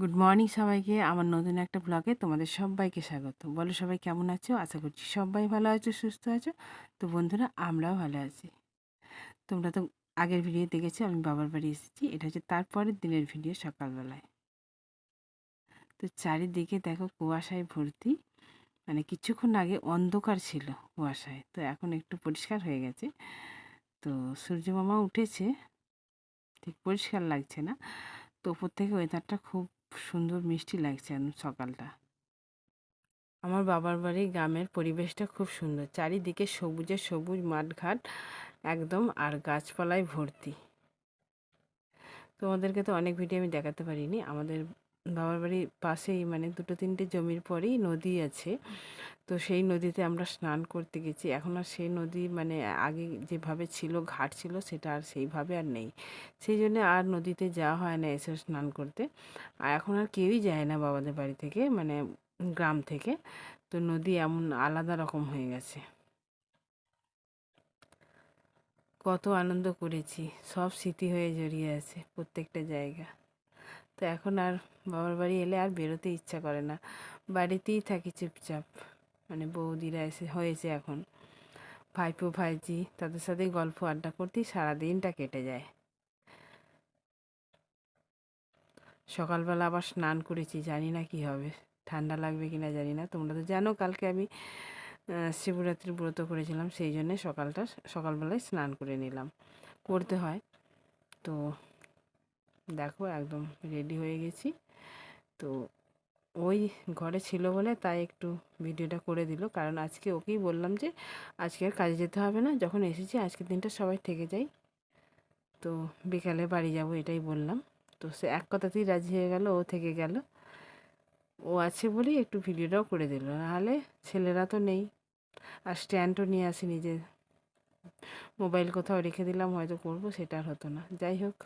Good morning সবাইকে। আমার নতুন একটা ব্লগে তোমাদের সবাইকে স্বাগত। বলো সবাই কেমন আছো? আশা করছি সবাই ভালো আছো, সুস্থ আছো। তো বন্ধুরা, আমরাও ভালো আছি। তোমরা তো আগের ভিডিও দেখেছো আমি বাবার বাড়ি এসেছি। এটা হচ্ছে তারপরের দিনের ভিডিও সকালবেলায়। তো চারিদিকে দেখো কুয়াশায় ভর্তি। মানে কিছুক্ষণ আগে অন্ধকার ছিল কুয়াশায়, তো এখন একটু পরিষ্কার হয়ে গেছে। তো সূর্য মামা উঠেছে, ঠিক পরিষ্কার লাগছে না। তো ওপর থেকে ওয়েদারটা খুব সুন্দর মিষ্টি লাগছে সকালটা। আমার বাবার বাড়ির গ্রামের পরিবেশটা খুব সুন্দর, চারিদিকে সবুজে সবুজ মাঠঘাট একদম, আর গাছপালায় ভর্তি। তোমাদেরকে তো অনেক ভিডিও আমি দেখাতে পারিনি। আমাদের বাবার বাড়ির পাশেই মানে দুটো তিনটে জমির পরেই নদী আছে। তো সেই নদীতে আমরা স্নান করতে গেছি। এখন আর সেই নদী মানে আগে যেভাবে ছিল, ঘাট ছিল, সেটা আর সেইভাবে আর নেই। সেই জন্য আর নদীতে যাওয়া হয় না এসে স্নান করতে। আর এখন আর কেউই যায় না বাবাদের বাড়ি থেকে, মানে গ্রাম থেকে। তো নদী এমন আলাদা রকম হয়ে গেছে। কত আনন্দ করেছি, সব স্মৃতি হয়ে জড়িয়ে আছে প্রত্যেকটা জায়গা। তো এখন আর বাবার বাড়ি এলে আর বেরোতে ইচ্ছা করে না, বাড়িতেই থাকি চুপচাপ। মানে বৌদিরা এসে হয়েছে এখন, ভাইপো ভাইজি, তাদের সাথে গল্প আড্ডা করতেই সারাদিনটা কেটে যায়। সকালবেলা আবার স্নান করেছি, জানি না কি হবে, ঠান্ডা লাগবে কিনা জানি না। তোমরা তো জানো কালকে আমি শিবরাত্রির ব্রত করেছিলাম, সেই জন্যে সকালবেলায় স্নান করে নিলাম, করতে হয়। তো দেখো একদম রেডি হয়ে গেছি। তো ওই ঘরে ছিল বলে তাই একটু ভিডিওটা করে দিল, কারণ আজকে ওকেই বললাম যে আজকে আর কাজে যেতে হবে না, যখন এসেছি আজকের দিনটা সবাই থেকে যাই, তো বিকালে বাড়ি যাব এটাই বললাম। তো সে এক কথাতেই রাজি হয়ে গেল, ও থেকে গেল। ও আছে বলেই একটু ভিডিওটাও করে দিল, নাহলে ছেলেরা তো নেই। আর স্ট্যান্ডও নিয়ে আসিনি যে মোবাইল কোথাও রেখে দিলাম হয়তো করব, সেটা আর হতো না। যাই হোক,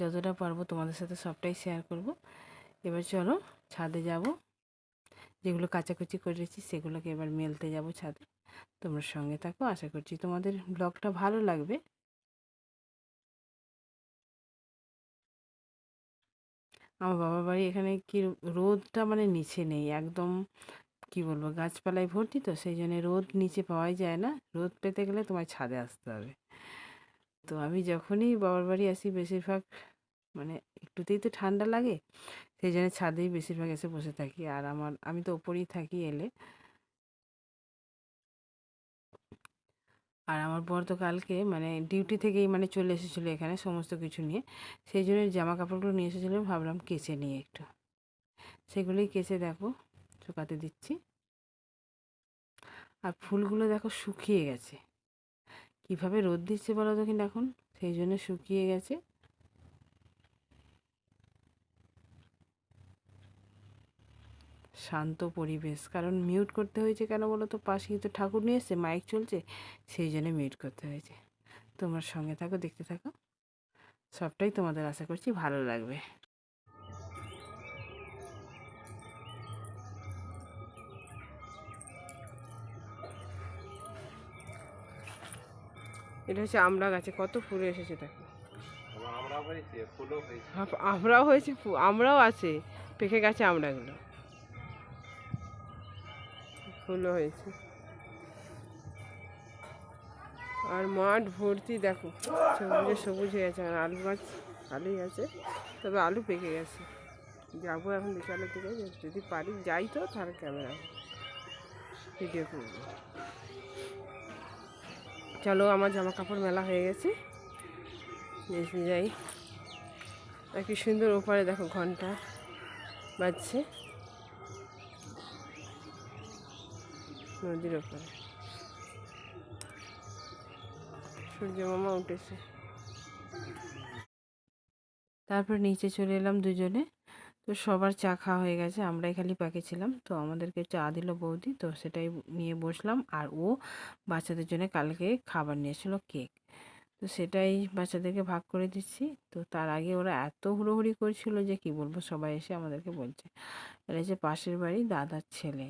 যতটা পারবো তোমাদের সাথে সবটাই শেয়ার করব। এবার চলো ছাদে যাব, যেগুলো কাচাকুচি করেছি সেগুলোকে এবার মেলতে যাব ছাদে। তোমরা সঙ্গে থাকো, আশা করছি তোমাদের ব্লগটা ভালো লাগবে। আমার বাবার বাড়ি এখানে কি, রোদটা মানে নিচে নেই একদম, কি বলবো, গাছপালায় ভর্তি, তো সেই জন্য রোদ নিচে পাওয়াই যায় না। রোদ পেতে গেলে তোমায় ছাদে আসতে হবে। তো আমি যখনই বাবার বাড়ি আসি বেশিরভাগ মানে একটুতেই তো ঠান্ডা লাগে, সেই জন্য ছাদেই বেশিরভাগ এসে বসে থাকি। আর আমি তো ওপরেই থাকি এলে। আর আমার বর তো কালকে মানে ডিউটি থেকেই মানে চলে এসেছিলো এখানে সমস্ত কিছু নিয়ে, সেই জন্য জামা কাপড়গুলো নিয়ে এসেছিলো, ভাবলাম কেচে নিয়ে একটু, সেগুলোই কেচে দেখো শুকাতে দিচ্ছি। আর ফুলগুলো দেখো শুকিয়ে গেছে, কিভাবে রোদ দিচ্ছে বলো তো কিন্তু এখন, সেই জন্য শুকিয়ে গেছে। শান্ত পরিবেশ, কারণ মিউট করতে হয়েছে কেন বলো তো, পাশেই তো ঠাকুর নিয়ে এসছে, মাইক চলছে, সেই জন্য মিউট করতে হয়েছে। তোমার সঙ্গে থাকো, দেখতে থাকো, সবটাই তোমাদের আশা করছি ভালো লাগবে। এটা হচ্ছে আমড়া গাছে কত ফুল এসেছে দেখো। আমরাও হয়েছে, আমরাও আছে, পেকে গেছে আমড়াগুলো, ফুলও হয়েছে। আর মাঠ ভর্তি দেখো, সবুজে সবুজ হয়ে আছে। আর আলু গাছ, আলুই আছে, তবে আলু পেকে গেছে। যাবো এখন বিকালের দিকে, যদি পারি যাই তো তাহলে ক্যামেরা ভিডিও করবো। চলো, আমার জামা কাপড় মেলা হয়ে গেছে, নিচে যাই। আর কি সুন্দর ওপারে দেখো ঘন্টা বাজছে নদীর ওপারে, সূর্য মামা উঠেছে। তারপর নিচে চলে এলাম দুজনে। তো সবার চা খাওয়া হয়ে গেছে, আমরাই খালি বাকি ছিলাম। তো আমাদেরকে চা দিল বৌদি, তো সেটাই নিয়ে বসলাম। আর ও বাচ্চাদের জন্য কালকে খাবার নিয়েছিল, কেক, তো সেটাই বাচ্চাদেরকে ভাগ করে দিচ্ছি। তো তার আগে ওরা এত হুড়োহুড়ি করছিল যে কি বলবো, সবাই এসে আমাদেরকে বলছে, এটা হচ্ছে পাশের বাড়ি দাদার ছেলে।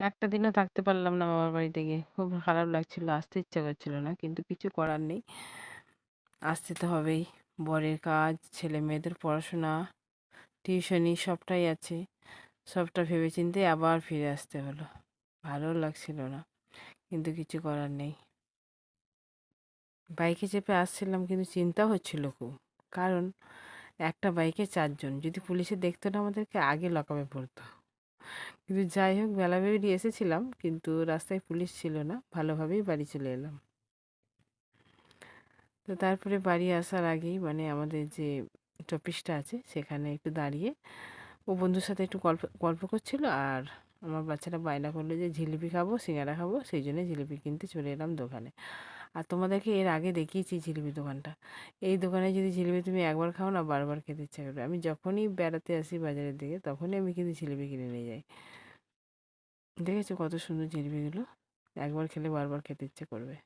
একটা দিনও থাকতে পারলাম না বাবার বাড়িতে গিয়ে, খুব খারাপ লাগছিল, আসতে ইচ্ছা করছিল না, কিন্তু কিছু করার নেই, আসতে তো হবেই। বরের কাজ, ছেলে মেয়েদের পড়াশোনা, টিউশনি সবটাই আছে, সবটা ভেবেচিন্তে আবার ফিরে আসতে হলো। ভালো লাগছিল না, কিন্তু কিছু করার নেই। বাইকে চেপে আসছিলাম, কিন্তু চিন্তা হচ্ছিল খুব, কারণ একটা বাইকে 4 জন, যদি পুলিশে দেখতো না আমাদেরকে আগে লকআপে পড়তো। কিন্তু যাই হোক, বেলা বেরিয়ে এসেছিলাম, কিন্তু রাস্তায় পুলিশ ছিল না, ভালোভাবেই বাড়ি চলে এলাম। তো তারপরে বাড়ি আসার আগেই মানে আমাদের যে টপিসটা আছে সেখানে একটু দাঁড়িয়ে ও বন্ধুর সাথে একটু গল্প গল্প করছিল, আর আমার বাচ্চাটা বায়না করলো যে জিলিপি খাবো, সিঙ্গারা খাবো, সেই জন্য জিলিপি কিনতে চলে এলাম দোকানে। আর তোমাদেরকে এর আগে দেখিয়েছি জিলিপি দোকানটা। এই দোকানে যদি জিলিপি তুমি একবার খাও না, বারবার খেতে ইচ্ছা করবে। আমি যখনই বেড়াতে আসি বাজারের দিকে, তখনই আমি কিন্তু জিলিপি কিনে নিয়ে যাই। দেখেছো কত সুন্দর জিলিপিগুলো, একবার খেলে বারবার খেতে ইচ্ছে করবে।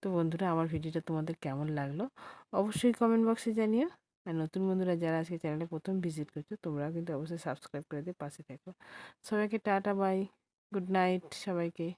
তো বন্ধুরা, আমার ভিডিওটা তোমাদের কেমন লাগলো অবশ্যই কমেন্ট বক্সে জানিও। আর নতুন বন্ধুরা যারা আজকে চ্যানেলে প্রথম ভিজিট করছো, তোমরাও কিন্তু অবশ্যই সাবস্ক্রাইব করে দিয়ে পাশে থেকো। সবাইকে টাটা, বাই, গুড নাইট সবাইকে।